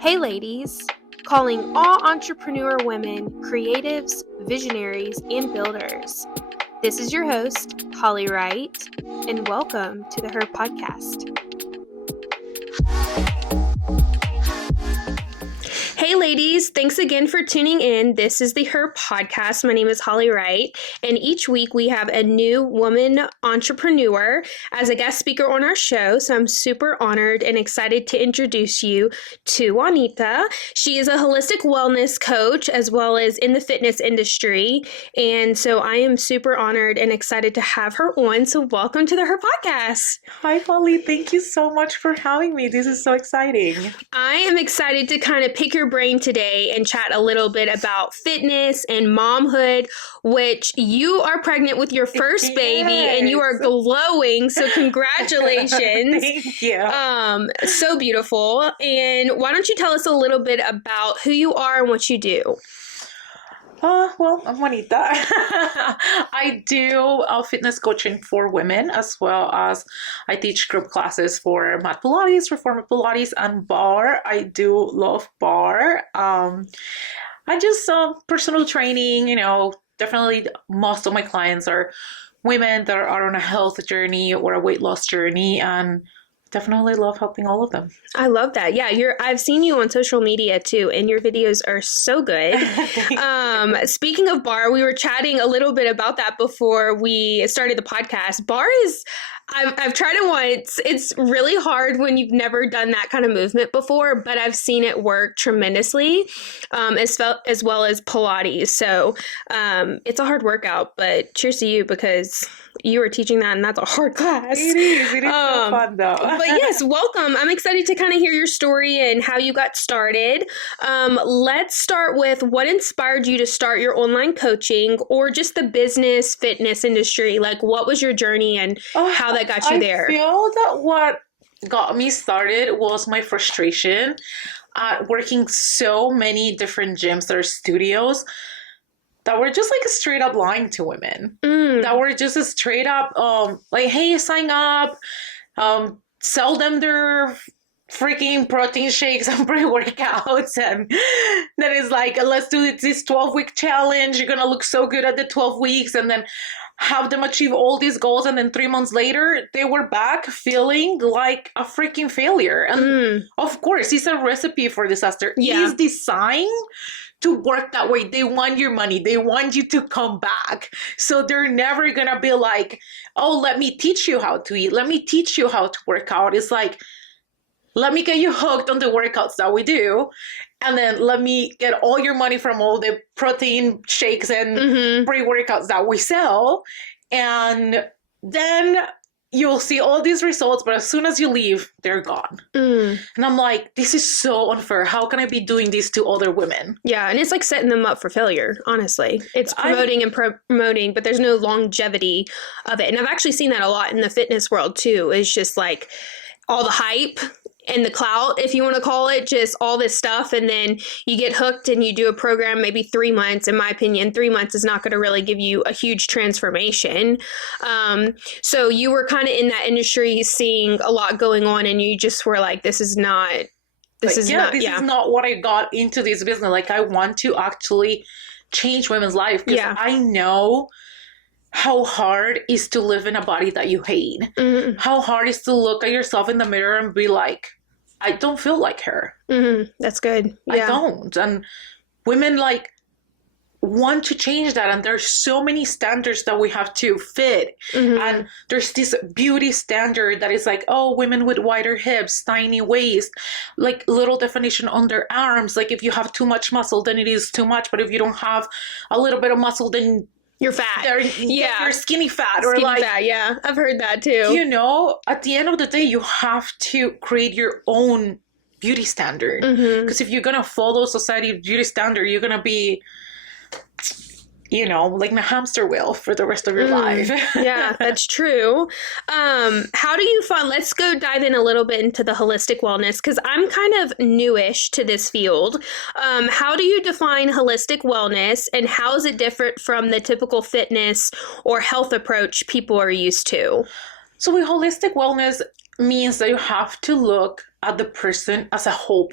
Hey ladies, calling all entrepreneur women, creatives, visionaries, and builders. This is your host, Holly Wright, and welcome to the Her Podcast. Hey ladies, thanks again for tuning in. This is the Her Podcast. My name is Holly Wright, and each week we have a new woman entrepreneur as a guest speaker on our show. So I'm super honored and excited to introduce you to Juanita. She is a holistic wellness coach as well as in the fitness industry. And so I am super honored and excited to have her on. So welcome to the Her Podcast. Hi, Holly. Thank you so much for having me. This is so exciting. I am excited to kind of pick your brain today and chat a little bit about fitness and momhood, which you are pregnant with your first baby and you are glowing. So congratulations. Thank you. So beautiful. And why don't you tell us a little bit about who you are and what you do? Well, I'm Juanita. I do fitness coaching for women, as well as I teach group classes for mat Pilates, reformer Pilates, and bar. I do love bar. I just personal training, definitely most of my clients are women that are on a health journey or a weight loss journey, and definitely love helping all of them. I love that. Yeah, I've seen you on social media too, and your videos are so good. Speaking of bar, we were chatting a little bit about that before we started the podcast. Bar is, I've tried it once. It's really hard when you've never done that kind of movement before, but I've seen it work tremendously, as well as Pilates. So it's a hard workout, but cheers to you because you were teaching that, and that's a hard class. It is so fun though. But yes, welcome. I'm excited to kind of hear your story and how you got started. Let's start with what inspired you to start your online coaching or just the business fitness industry. Like, what was your journey and how that got you there? I feel that what got me started was my frustration at working so many different gyms or studios that were just like straight up lying to women. That were just a straight up like, hey, sign up, sell them their freaking protein shakes and pre-workouts, and then it's like, let's do this 12-week challenge, you're gonna look so good at the 12 weeks, and then have them achieve all these goals, and then 3 months later they were back feeling like a freaking failure. And of course, it's a recipe for disaster. It's designed to work that way. They want your money. They want you to come back. So they're never gonna be like, oh, let me teach you how to eat. Let me teach you how to work out. It's like, let me get you hooked on the workouts that we do. And then let me get all your money from all the protein shakes and pre-workouts that we sell. And then you'll see all these results, but as soon as you leave, they're gone. And I'm like, this is so unfair. How can I be doing this to other women? Yeah, and it's like setting them up for failure, honestly. It's promoting and promoting, but there's no longevity of it. And I've actually seen that a lot in the fitness world too. It's just like all the hype and the clout, if you want to call it, just all this stuff. And then you get hooked and you do a program, maybe 3 months. In my opinion, 3 months is not going to really give you a huge transformation. So you were kind of in that industry seeing a lot going on, and you just were like, this is not what I got into this business. Like, I want to actually change women's life, because I know how hard it is to live in a body that you hate. How hard it is to look at yourself in the mirror and be like, I don't feel like her. That's good. I don't. And women want to change that, and there's so many standards that we have to fit. And there's this beauty standard that is like, oh, women with wider hips, tiny waist, like little definition on their arms. Like, if you have too much muscle, then it is too much. But if you don't have a little bit of muscle, then you're fat. You're skinny fat. Skinny fat, yeah. I've heard that too. At the end of the day, you have to create your own beauty standard. Because if you're going to follow society beauty standard, you're going to be, like in a hamster wheel for the rest of your life. Yeah, that's true. How do you find, let's go dive in a little bit into the holistic wellness, because I'm kind of newish to this field. How do you define holistic wellness, and how is it different from the typical fitness or health approach people are used to? So with holistic wellness, means that you have to look at the person, as a whole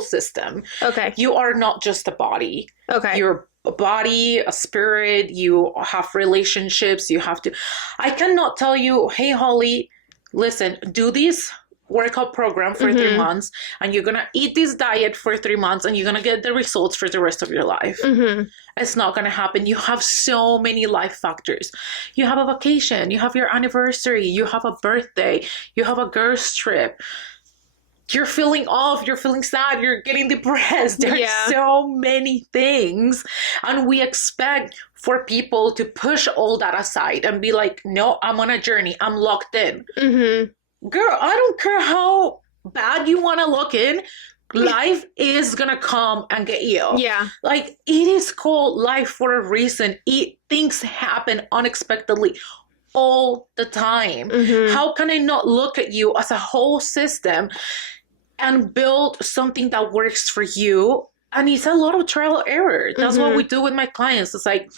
system. Okay. You are not just a body. Okay. You're a body, a spirit, you have relationships, I cannot tell you, hey, Holly, listen, do this workout program for 3 months, and you're gonna eat this diet for 3 months, and you're gonna get the results for the rest of your life. It's not gonna happen. You have so many life factors. You have a vacation, you have your anniversary, you have a birthday, you have a girls trip, you're feeling off, you're feeling sad, you're getting depressed. There's so many things. And we expect for people to push all that aside and be like, no, I'm on a journey. I'm locked in. Girl, I don't care how bad you want to look in. Life is going to come and get you. Yeah. Like, it is called life for a reason. Things happen unexpectedly all the time. How can I not look at you as a whole system and build something that works for you? And it's a lot of trial and error. That's what we do with my clients. It's like,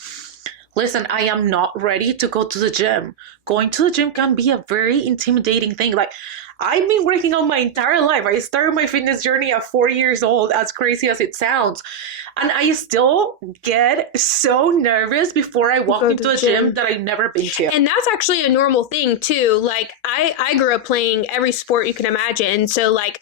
listen, I am not ready to go to the gym. Going to the gym can be a very intimidating thing. Like, I've been working on my entire life. I started my fitness journey at 4 years old, as crazy as it sounds. And I still get so nervous before I walk into a gym that I've never been to. And that's actually a normal thing too. Like I grew up playing every sport you can imagine. So like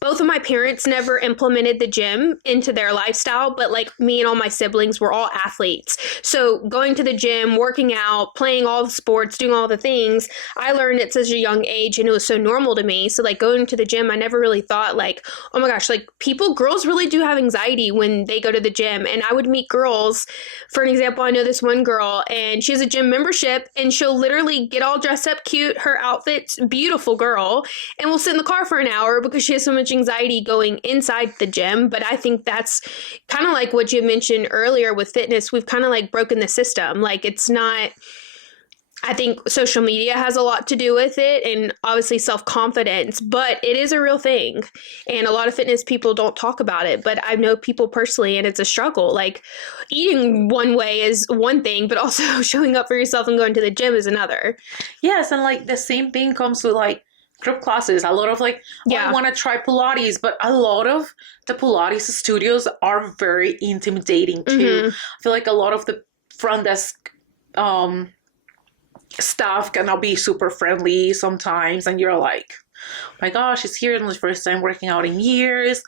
both of my parents never implemented the gym into their lifestyle, but like me and all my siblings were all athletes. So going to the gym, working out, playing all the sports, doing all the things, I learned at such a young age and it was so normal to me. So like going to the gym, I never really thought like, oh my gosh, like girls really do have anxiety when they go to the gym. And I would meet girls, for an example, I know this one girl and she has a gym membership and she'll literally get all dressed up cute, her outfit's beautiful girl, and we'll sit in the car for an hour because she has so much anxiety going inside the gym. But I think that's kind of like what you mentioned earlier with fitness. We've kind of like broken the system. Like it's not, I think social media has a lot to do with it and obviously self-confidence, but it is a real thing. And a lot of fitness people don't talk about it, but I know people personally and it's a struggle. Like eating one way is one thing, but also showing up for yourself and going to the gym is another. Yes. And like the same thing comes with like group classes. A lot of like, I want to try Pilates, but a lot of the Pilates studios are very intimidating too. I feel like a lot of the front desk, staff cannot be super friendly sometimes, and you're like, oh my gosh, she's here and the first time working out in years,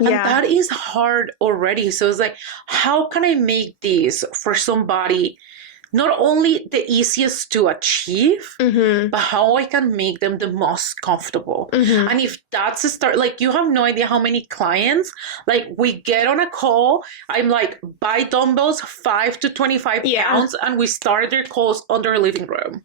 and that is hard already. So it's like, how can I make these for somebody not only the easiest to achieve, but how I can make them the most comfortable. And if that's a start, like you have no idea how many clients, like we get on a call, I'm like, buy dumbbells 5 to 25 pounds, and we start their calls on their living room,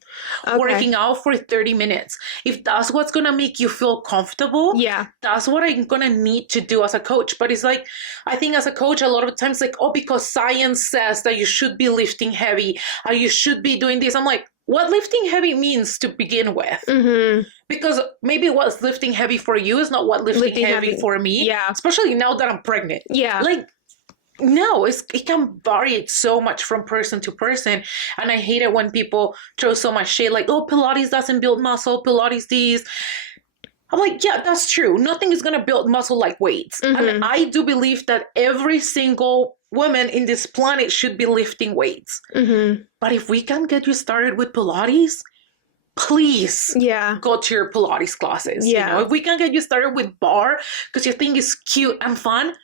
working out for 30 minutes. If that's what's going to make you feel comfortable, that's what I'm going to need to do as a coach. But it's like, I think as a coach, a lot of times like, oh, because science says that you should be lifting heavy, you should be doing this. I'm like, what lifting heavy means to begin with? Because maybe what's lifting heavy for you is not what lifting heavy for me. Especially now that I'm pregnant. Like, no, it can vary so much from person to person. And I hate it when people throw so much shade like, oh, Pilates doesn't build muscle, Pilates these. I'm like, yeah, that's true. Nothing is going to build muscle like weights. And I do believe that every single woman in this planet should be lifting weights. But if we can get you started with Pilates, please go to your Pilates classes. You know, if we can get you started with bar because your thing is cute and fun,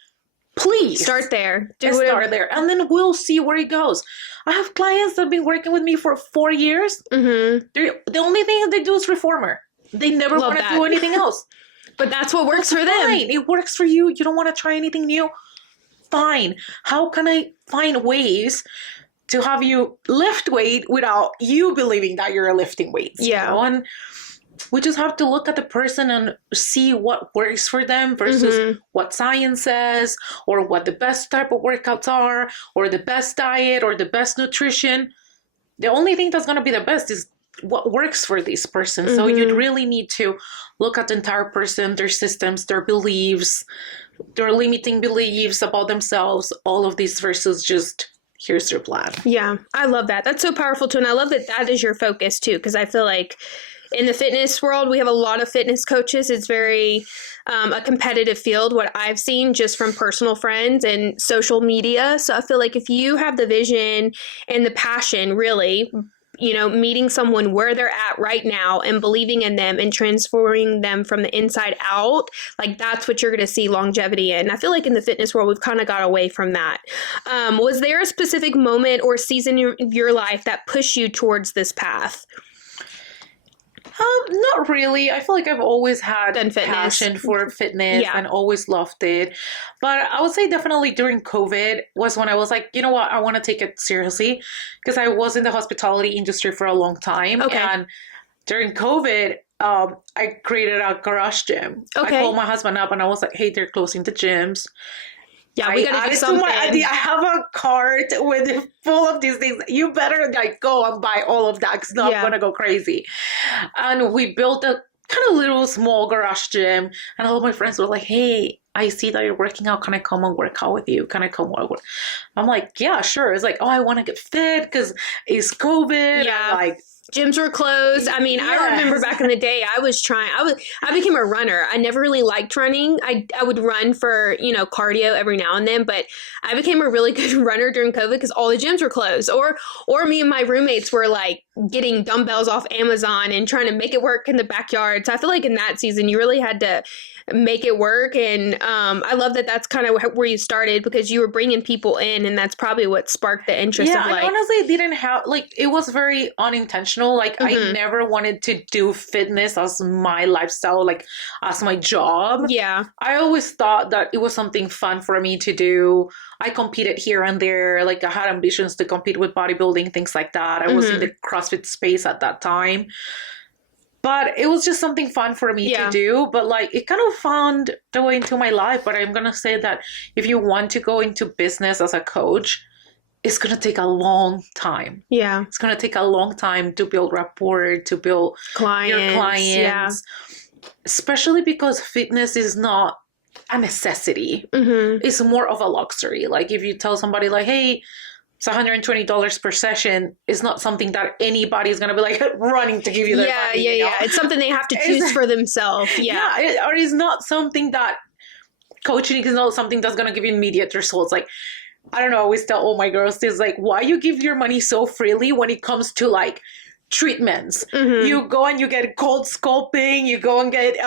please start there. Start there. And then we'll see where it goes. I have clients that have been working with me for 4 years. The only thing they do is reformer. They never want to do anything else. But that's what works for them. Fine. It works for you. You don't want to try anything new? Fine. How can I find ways to have you lift weight without you believing that you're lifting weights? You know? And we just have to look at the person and see what works for them versus what science says, or what the best type of workouts are, or the best diet, or the best nutrition. The only thing that's going to be the best is what works for this person. So you'd really need to look at the entire person, their systems, their beliefs, their limiting beliefs about themselves, all of these versus just here's your plan. Yeah, I love that. That's so powerful too. And I love that that is your focus too, because I feel like in the fitness world, we have a lot of fitness coaches. It's very a competitive field, what I've seen just from personal friends and social media. So I feel like if you have the vision and the passion, really, meeting someone where they're at right now and believing in them and transforming them from the inside out, like that's what you're going to see longevity in. I feel like in the fitness world, we've kind of got away from that. Was there a specific moment or season in your life that pushed you towards this path? Not really. I feel like I've always had passion for fitness and always loved it. But I would say definitely during COVID was when I was like, you know what, I want to take it seriously, because I was in the hospitality industry for a long time. Okay. And during COVID, I created a garage gym. Okay. I called my husband up and I was like, hey, they're closing the gyms. Yeah, we gotta do something. I have a cart full of these things. You better go and buy all of that, because I'm gonna go crazy. And we built a kind of little small garage gym, and all of my friends were like, "Hey, I see that you're working out. Can I come and work out with you? Can I come work?" I'm like, "Yeah, sure." It's like, "Oh, I want to get fit because it's COVID." Yeah. Gyms were closed. I mean, I remember back in the day, I became a runner. I never really liked running. I would run for, cardio every now and then, but I became a really good runner during COVID because all the gyms were closed. Or me and my roommates were like getting dumbbells off Amazon and trying to make it work in the backyard. So I feel like in that season, you really had to make it work. And I love that that's kind of where you started, because you were bringing people in, and that's probably what sparked the interest. Yeah, and honestly, it didn't have, it was very unintentional. I never wanted to do fitness as my lifestyle, as my job. Yeah. I always thought that it was something fun for me to do. I competed here and there. I had ambitions to compete with bodybuilding, things like that. I was in the CrossFit space at that time. But it was just something fun for me to do. But it kind of found the way into my life. But I'm going to say that if you want to go into business as a coach, it's going to take a long time. Yeah. It's going to take a long time to build rapport, to build your clients. Yeah. Especially because fitness is not a necessity. It's more of a luxury. If you tell somebody hey, it's $120 per session, is not something that anybody is going to be running to give you their money. Yeah. It's something they have to choose for themselves. Yeah. Or it's not something that coaching is not something that's going to give you immediate results. I don't know, I always tell all my girls this, why you give your money so freely when it comes to treatments. You go and you get cold sculpting, you go and get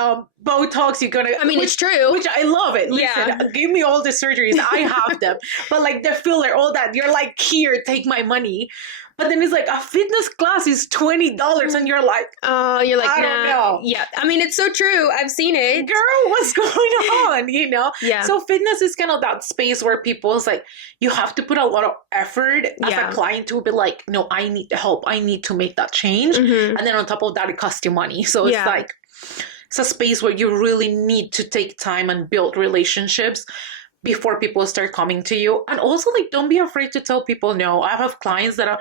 Botox, it's true. Which I love it. Listen, give me all the surgeries. I have them. But the filler, all that, you're here, take my money. But then it's a fitness class is $20 and you're oh, you're I don't know. Yeah. It's so true. I've seen it. Girl, what's going on? Yeah. So fitness is kind of that space where people is you have to put a lot of effort as a client to be no, I need the help. I need to make that change. And then on top of that, it costs you money. So it's it's a space where you really need to take time and build relationships before people start coming to you. And also don't be afraid to tell people no. I have clients that are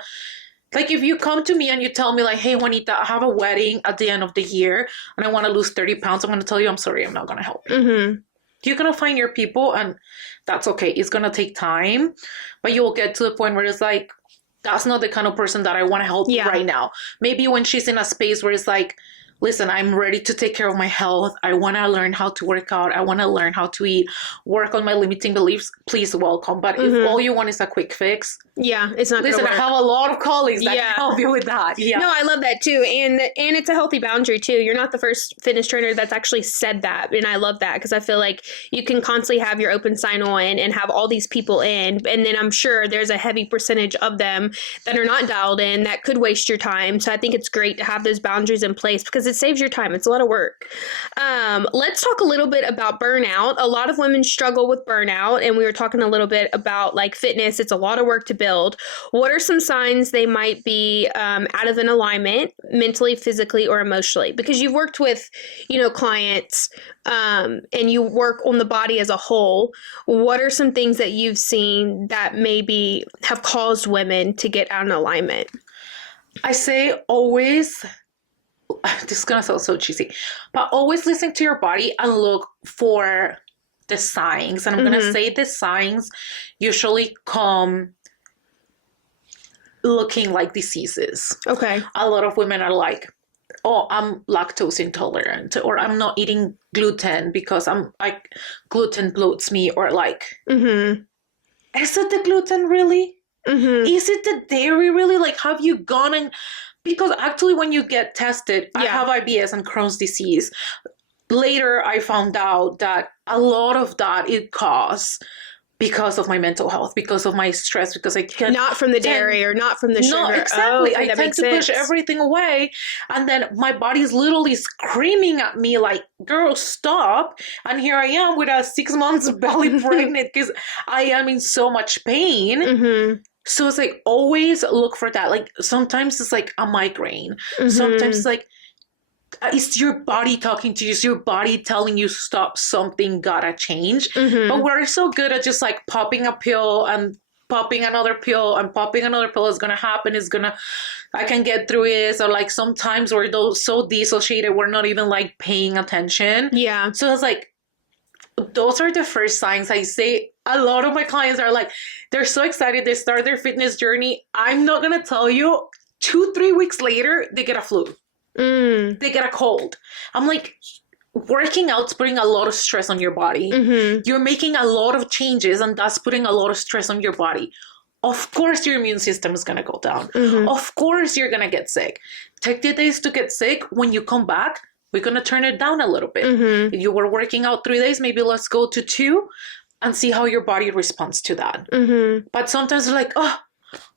if you come to me and you tell me hey, Juanita, I have a wedding at the end of the year and I want to lose 30 pounds, I'm going to tell you, I'm sorry, I'm not going to help you. You're going to find your people, and that's okay. It's going to take time, but you will get to the point where it's that's not the kind of person that I want to help right now. Maybe when she's in a space where it's listen, I'm ready to take care of my health. I want to learn how to work out. I want to learn how to eat, work on my limiting beliefs. Please welcome. But if all you want is a quick fix, it's not. Listen, I have a lot of colleagues that can help you with that. Yeah. No, I love that too, and it's a healthy boundary too. You're not the first fitness trainer that's actually said that, and I love that because I feel like you can constantly have your open sign on and have all these people in, and then I'm sure there's a heavy percentage of them that are not dialed in that could waste your time. So I think it's great to have those boundaries in place because it saves your time. It's a lot of work. Let's talk a little bit about burnout. A lot of women struggle with burnout, and we were talking a little bit about fitness. It's a lot of work to build. What are some signs they might be out of an alignment mentally, physically, or emotionally? Because you've worked with, clients and you work on the body as a whole. What are some things that you've seen that maybe have caused women to get out of alignment? I say always, this is going to sound so cheesy, but always listen to your body and look for the signs. And I'm going to say the signs usually come looking like diseases. Okay. A lot of women are oh, I'm lactose intolerant, or I'm not eating gluten because I'm like, gluten bloats me, or like, is it the gluten really? Is it the dairy really? Like, have you gone and, because actually when you get tested, I have IBS and Crohn's disease. Later, I found out that a lot of that it caused because of my mental health, because of my stress, because I can't. Not from the dairy or not from the sugar. No, exactly. Oh, okay, I tend to push everything away. And then my body's literally screaming at me like, girl, stop. And here I am with a 6 months belly pregnant because I am in so much pain. So it's like, always look for that. Like, sometimes it's like a migraine. Sometimes it's like, it's your body talking to you. It's your body telling you, stop, something gotta change. But we're so good at just like popping a pill and popping another pill and popping another pill is gonna happen. I can get through it. Or like sometimes we're so dissociated, we're not even like paying attention. Yeah. So it's like, those are the first signs. I say a lot of my clients are like, they're so excited. They start their fitness journey. I'm not gonna tell you, 2-3 weeks later, they get a flu. They get a cold. I'm like, working out's putting a lot of stress on your body. You're making a lot of changes, and that's putting a lot of stress on your body. Of course, your immune system is going to go down. Of course, you're going to get sick. Take the days to get sick. When you come back, we're going to turn it down a little bit. If you were working out 3 days, maybe let's go to 2 and see how your body responds to that. But sometimes they're like, oh,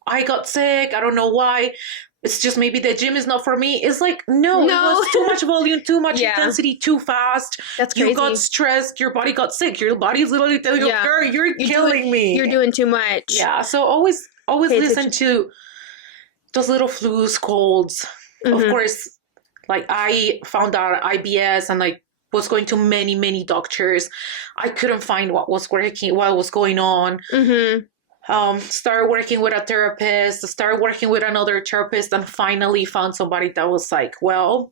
I got sick. I don't know why. It's just maybe the gym is not for me. It's like, no. It was too much volume, too much intensity, too fast. That's crazy. You got stressed, your body got sick. Your body's literally telling you, girl, you're killing me. You're doing too much. Yeah, so always listen to those little flus, colds. Of course, like I found out IBS and like was going to many doctors. I couldn't find what was going on. Started working with a therapist, started working with another therapist, and finally found somebody that was like, well,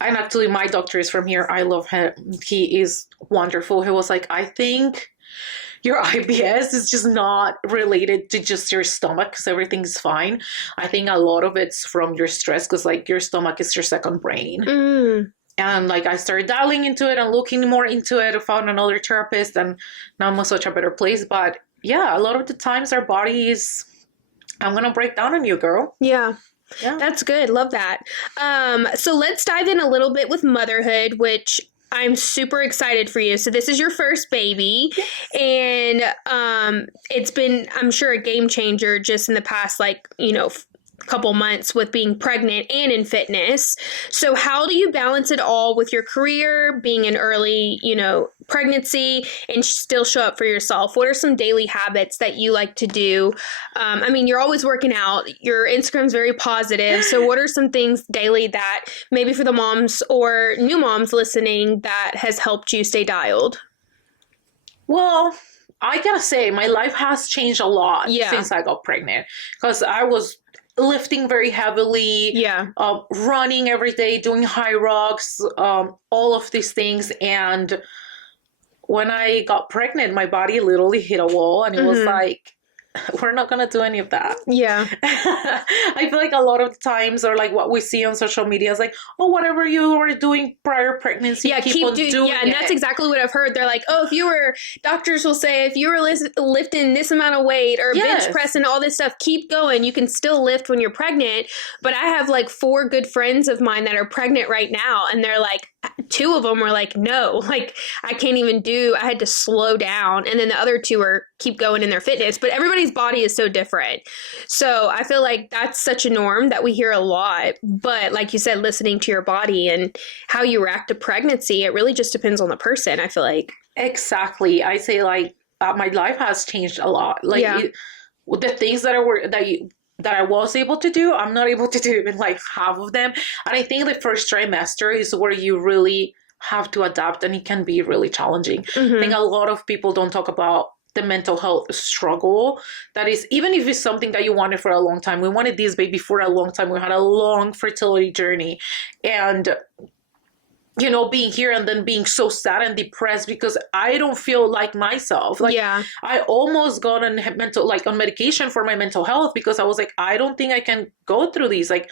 and actually my doctor is from here. I love him. He is wonderful. He was like, I think your IBS is just not related to just your stomach because everything's fine. I think a lot of it's from your stress because like your stomach is your second brain. And like I started dialing into it and looking more into it. I found another therapist and now I'm in such a better place. But yeah, a lot of the times our body is, I'm going to break down on you, girl. Yeah. That's good. Love that. So let's dive in a little bit with motherhood, which I'm super excited for you. So this is your first baby. And it's been, I'm sure, a game changer just in the past, like, couple months with being pregnant and in fitness. So how do you balance it all with your career, being an early, pregnancy, and still show up for yourself? What are some daily habits that you like to do? You're always working out. Your Instagram's very positive. So what are some things daily that maybe for the moms or new moms listening that has helped you stay dialed? Well, I gotta say, my life has changed a lot since I got pregnant because I was lifting very heavily, running every day, doing high rocks, all of these things. And when I got pregnant, my body literally hit a wall and it was like, we're not going to do any of that. Yeah. I feel like a lot of the times, or like what we see on social media is like, oh, whatever you were doing prior pregnancy, keep on doing it. And that's exactly what I've heard. They're like, oh, doctors will say, if you were lifting this amount of weight or bench pressing all this stuff, keep going. You can still lift when you're pregnant. But I have like 4 good friends of mine that are pregnant right now. And they're like, 2 of them were like, no, like I can't even I had to slow down. And then the other 2 keep going in their fitness, but everybody's body is so different. So I feel like that's such a norm that we hear a lot, but like you said, listening to your body and how you react to pregnancy, it really just depends on the person, I feel like. Exactly. I say like my life has changed a lot. Like the things that I was able to do, I'm not able to do even like half of them. And I think the first trimester is where you really have to adapt, and it can be really challenging. I think a lot of people don't talk about the mental health struggle that is, even if it's something that you wanted for a long time. We wanted this baby for a long time. We had a long fertility journey, and being here and then being so sad and depressed because I don't feel like myself. Like, I almost got on medication for my mental health because I was like, I don't think I can go through these. Like,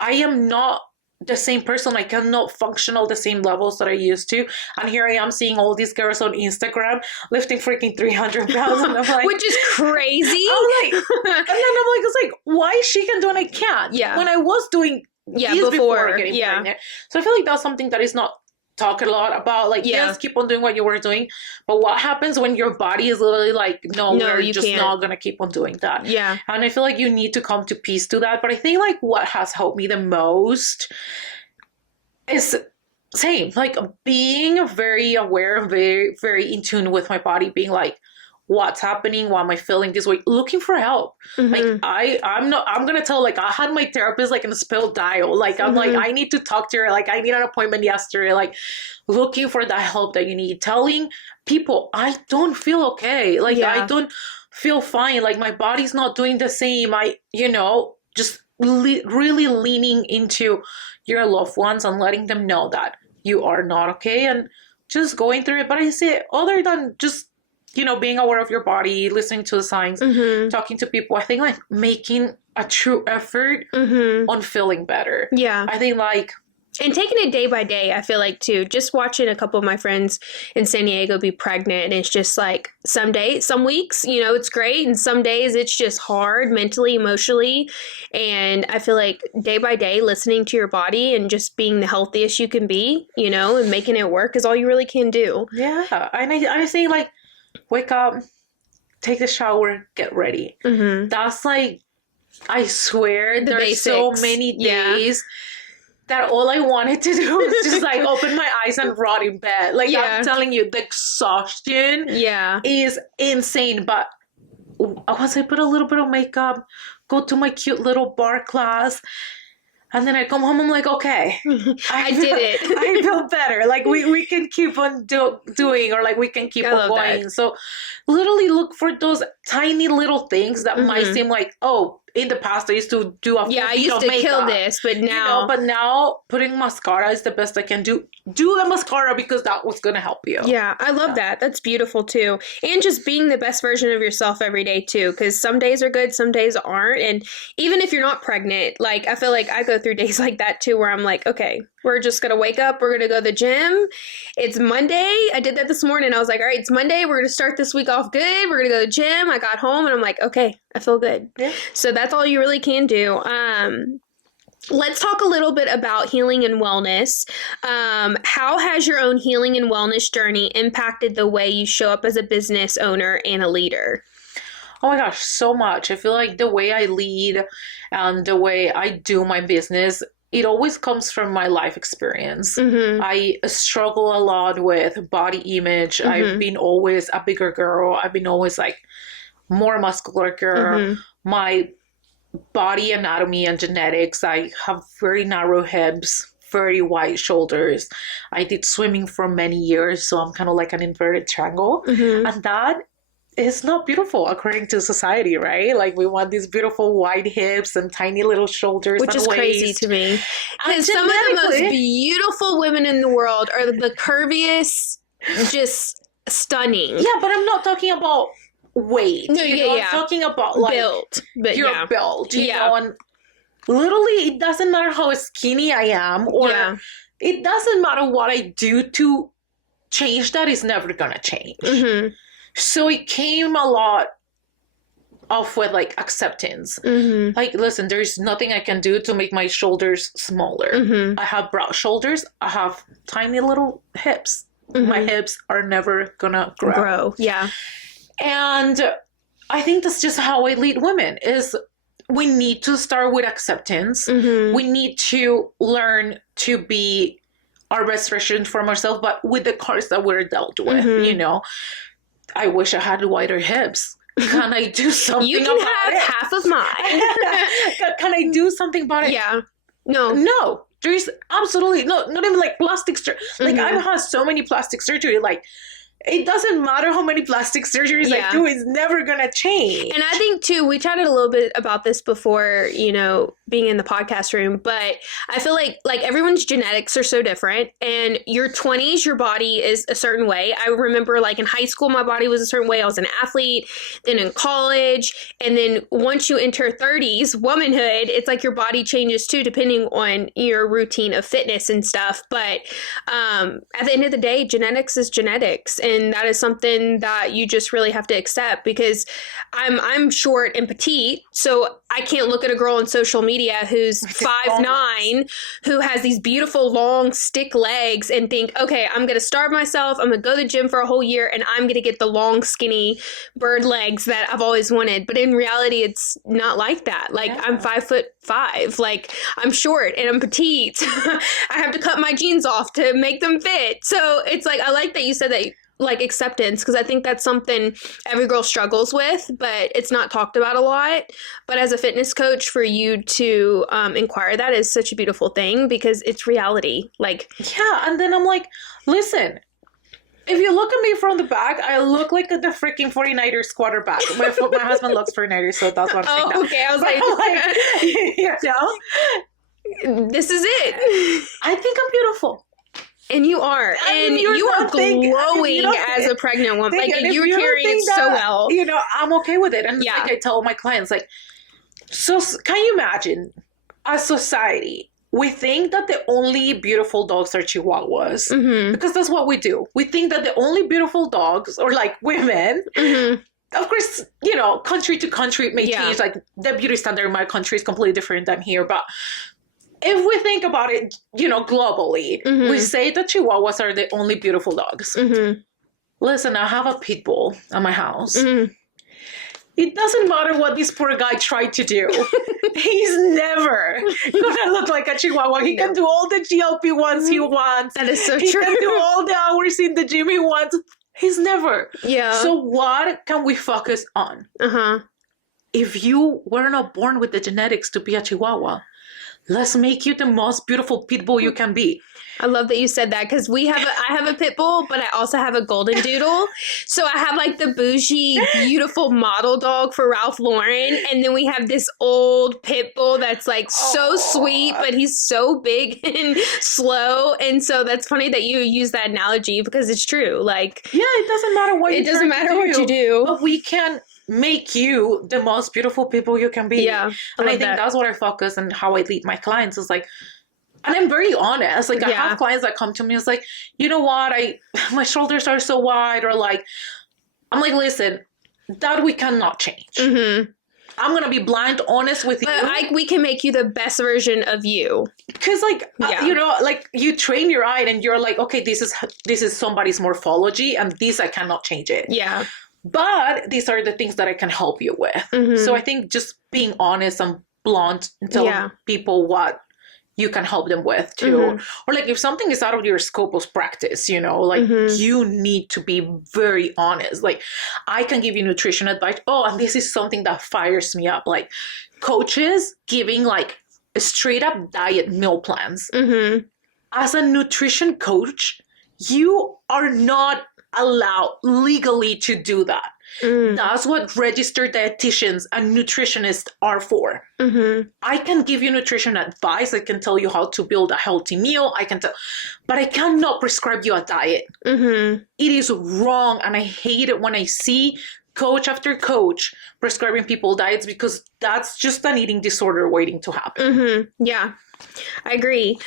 I am not the same person. I cannot function all the same levels that I used to. And here I am seeing all these girls on Instagram lifting freaking 300 pounds. And I'm like, which is crazy. I'm like, and then I'm like, it's like, why she can do and I can't? Yeah. When I was doing these before getting pregnant. So I feel like that's something that is not talk a lot about, like, yes, keep on doing what you were doing, but what happens when your body is literally like, no, we're just not gonna keep on doing that. Yeah. And I feel like you need to come to peace to that. But I think like what has helped me the most is like being very aware, very, very in tune with my body, being like, what's happening? Why am I feeling this way? Looking for help. Like I'm gonna tell, like, I had my therapist like in a spilled dial. Like I'm like, I need to talk to her. Like I need an appointment yesterday. Like looking for that help that you need. Telling people I don't feel okay. Like I don't feel fine. Like my body's not doing the same. Just really leaning into your loved ones and letting them know that you are not okay and just going through it. But I say, other than just being aware of your body, listening to the signs, talking to people, I think like making a true effort on feeling better. Yeah. I think like, and taking it day by day, I feel like too, just watching a couple of my friends in San Diego be pregnant, and it's just like some weeks, it's great. And some days it's just hard mentally, emotionally. And I feel like day by day, listening to your body and just being the healthiest you can be, and making it work is all you really can do. Yeah. And I say like, wake up, take a shower, get ready. That's like, I swear there's basics. So many days that all I wanted to do was just like open my eyes and rot in bed. Like I'm telling you, the exhaustion is insane. But once I put a little bit of makeup, go to my cute little bar class, and then I come home, I'm like, okay, I did it. I feel better. Like we can keep on doing, or like we can keep on going. That. So literally look for those tiny little things that might seem like, oh, in the past I used to do I used to kill this, but now but now putting mascara is the best I can do. Do the mascara because that was gonna help you. Yeah, I love that. That's beautiful too. And just being the best version of yourself every day too, because some days are good, some days aren't. And even if you're not pregnant, like I feel like I go through days like that too, where I'm like, okay, we're just gonna wake up, we're gonna go to the gym. It's Monday. I did that this morning. I was like, all right, it's Monday, we're gonna start this week off good, we're gonna go to the gym. I got home and I'm like, okay, I feel good. Yeah. So that's all you really can do. Let's talk a little bit about healing and wellness. How has your own healing and wellness journey impacted the way you show up as a business owner and a leader? Oh my gosh, so much. I feel like the way I lead and the way I do my business, it always comes from my life experience. I struggle a lot with body image. I've been always a bigger girl. I've been always like more muscular girl. My body anatomy and genetics, I have very narrow hips, very wide shoulders. I did swimming for many years, so I'm kind of like an inverted triangle. And that is not beautiful according to society, right? Like we want these beautiful wide hips and tiny little shoulders, which is crazy to me. Because some of the most beautiful women in the world are the curviest, just stunning. Yeah, but I'm not talking about weight. No, I'm talking about like build, but your build, you know, and literally it doesn't matter how skinny I am, or it doesn't matter what I do to change that, is never gonna change. So it came a lot off with like acceptance. Like, listen, there's nothing I can do to make my shoulders smaller. I have broad shoulders. I have tiny little hips. My hips are never gonna grow. Yeah. And I think that's just how I lead women, is we need to start with acceptance. We need to learn to be our best version for ourselves, but with the cards that we're dealt with, you know. I wish I had wider hips. Can I do something about it? You can have half of mine. Can I do something about it? Yeah. No. No. There's absolutely not even like plastic surgery. Like I've had so many plastic surgery. Like it doesn't matter how many plastic surgeries I do, it's never gonna change. And I think too, we chatted a little bit about this before, you know, being in the podcast room, but I feel like everyone's genetics are so different, and your 20s, your body is a certain way. I remember like in high school, my body was a certain way. I was an athlete, then in college, and then once you enter 30s, womanhood, it's like your body changes too, depending on your routine of fitness and stuff. But at the end of the day, genetics is genetics, and that is something that you just really have to accept, because I'm short and petite, so I can't look at a girl on social media who's 5'9", who has these beautiful long stick legs and think, okay, I'm going to starve myself. I'm going to go to the gym for a whole year and I'm going to get the long, skinny bird legs that I've always wanted. But in reality, it's not like that. Like I'm 5'5". Like I'm short and I'm petite. I have to cut my jeans off to make them fit. So it's like, I like that you said that, like acceptance, because I think that's something every girl struggles with, but it's not talked about a lot. But as a fitness coach, for you to inquire that is such a beautiful thing, because it's reality. Like, yeah. And then I'm like, listen, if you look at me from the back, I look like the freaking 49ers quarterback. My husband looks 49ers, so that's what I'm saying. Okay. I was like, you know, this is it. I think I'm beautiful. And you are. And you are glowing as a pregnant woman. Like, you're carrying it so well. You know, I'm okay with it. And like I tell my clients, like, so can you imagine, as society, we think that the only beautiful dogs are Chihuahuas. Mm-hmm. Because that's what we do. We think that the only beautiful dogs are like women. Mm-hmm. Of course, you know, country to country it may change. Like, the beauty standard in my country is completely different than here. But if we think about it, you know, globally, we say that Chihuahuas are the only beautiful dogs. Mm-hmm. Listen, I have a pit bull at my house. Mm-hmm. It doesn't matter what this poor guy tried to do. He's never gonna look like a Chihuahua. He can do all the GLP-1s he wants. That is so true. He can do all the hours in the gym he wants. He's never. Yeah. So what can we focus on? Uh-huh. If you were not born with the genetics to be a Chihuahua, let's make you the most beautiful pit bull you can be. I love that you said that, because I have a pit bull, but I also have a golden doodle. So I have like the bougie, beautiful model dog for Ralph Lauren. And then we have this old pit bull that's like so sweet, but he's so big and slow. And so that's funny that you use that analogy, because it's true. Like, yeah, it doesn't matter what you do. But we can make you the most beautiful people you can be. Yeah. And I think that's what I focus on, how I lead my clients is like, and I'm very honest. Like, I have clients that come to me, it's like, you know what, my shoulders are so wide, or like, I'm like, listen, that we cannot change. Mm-hmm. I'm going to be blind honest with you. But we can make you the best version of you. Because like, you know, like you train your eye and you're like, okay, this is somebody's morphology and this I cannot change it. Yeah. But these are the things that I can help you with. Mm-hmm. So I think just being honest and blunt and telling people what you can help them with too. Mm-hmm. Or like if something is out of your scope of practice, you know, like you need to be very honest. Like I can give you nutrition advice. Oh, and this is something that fires me up. Like coaches giving like straight up diet meal plans. Mm-hmm. As a nutrition coach, you are not allowed legally to do that. That's what registered dietitians and nutritionists are for. Mm-hmm. I can give you nutrition advice. I can tell you how to build a healthy meal. But I cannot prescribe you a diet. Mm-hmm. It is wrong. And I hate it when I see coach after coach prescribing people diets, because that's just an eating disorder waiting to happen. Mm-hmm. Yeah, I agree.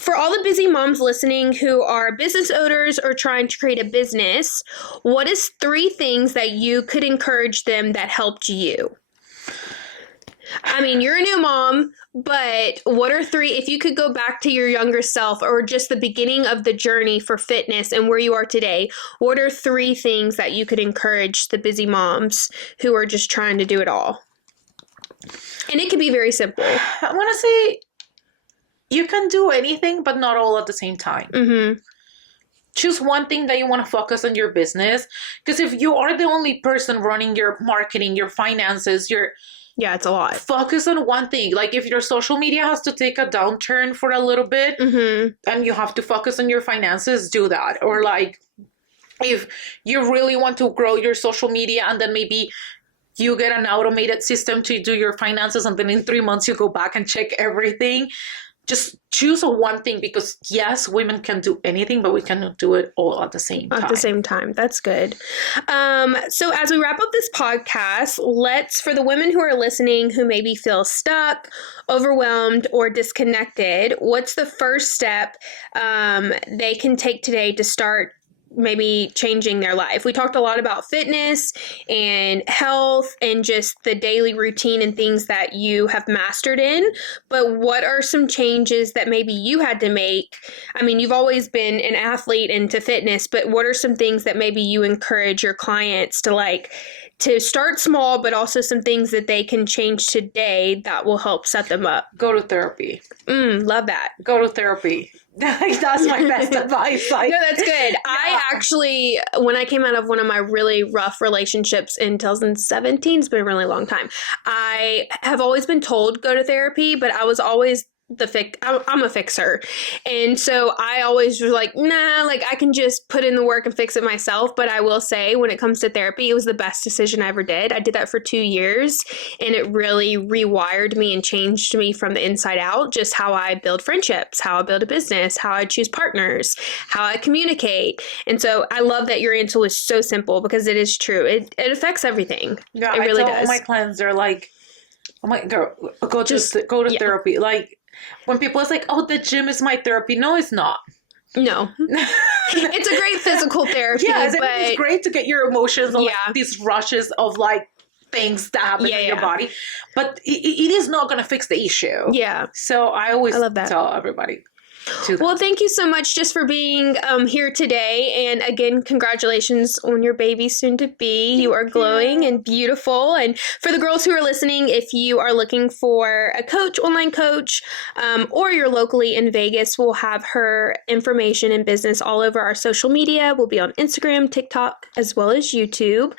For all the busy moms listening who are business owners or trying to create a business, what is 3 things that you could encourage them that helped you? I mean, you're a new mom, but what are 3, if you could go back to your younger self or just the beginning of the journey for fitness and where you are today, what are 3 things that you could encourage the busy moms who are just trying to do it all? And it could be very simple. I want to say, you can do anything, but not all at the same time. Mm-hmm. Choose one thing that you want to focus on your business. Because if you are the only person running your marketing, your finances, it's a lot. Focus on one thing. Like if your social media has to take a downturn for a little bit, and you have to focus on your finances, do that. Or like if you really want to grow your social media and then maybe you get an automated system to do your finances, and then in 3 months you go back and check everything. Just choose one thing, because yes, women can do anything, but we cannot do it all at the same time. At the same time. That's good. So as we wrap up this podcast, for the women who are listening who maybe feel stuck, overwhelmed, or disconnected, what's the first step they can take today to start maybe changing their life? We talked a lot about fitness and health and just the daily routine and things that you have mastered in. But what are some changes that maybe you had to make? I mean, you've always been an athlete into fitness, but what are some things that maybe you encourage your clients to start small, but also some things that they can change today that will help set them up? Go to therapy. Love that. Go to therapy. That's my best advice. No, that's good. Yeah. I actually, when I came out of one of my really rough relationships in 2017, it's been a really long time, I have always been told go to therapy, but I was always I'm a fixer. And so I always was like, nah, I can just put in the work and fix it myself. But I will say, when it comes to therapy, it was the best decision I ever did. I did that for 2 years, and it really rewired me and changed me from the inside out, just how I build friendships, how I build a business, how I choose partners, how I communicate. And so I love that your answer was so simple, because it is true. It affects everything. Yeah, it really I tell does. all my clients, they're like, oh my girl, go to therapy. When people is like, oh, the gym is my therapy. No, it's not. No. It's a great physical therapy. Yeah, but it's great to get your emotions and these rushes of things that happen in your body. But it is not going to fix the issue. Yeah. So I always love that. tell everybody. Well, thank you so much just for being here today. And again, congratulations on your baby soon to be. You are glowing and beautiful. And for the girls who are listening, if you are looking for a coach, online coach, or you're locally in Vegas, we'll have her information and business all over our social media. We'll be on Instagram, TikTok, as well as YouTube.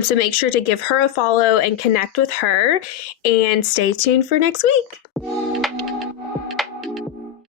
So make sure to give her a follow and connect with her, and stay tuned for next week.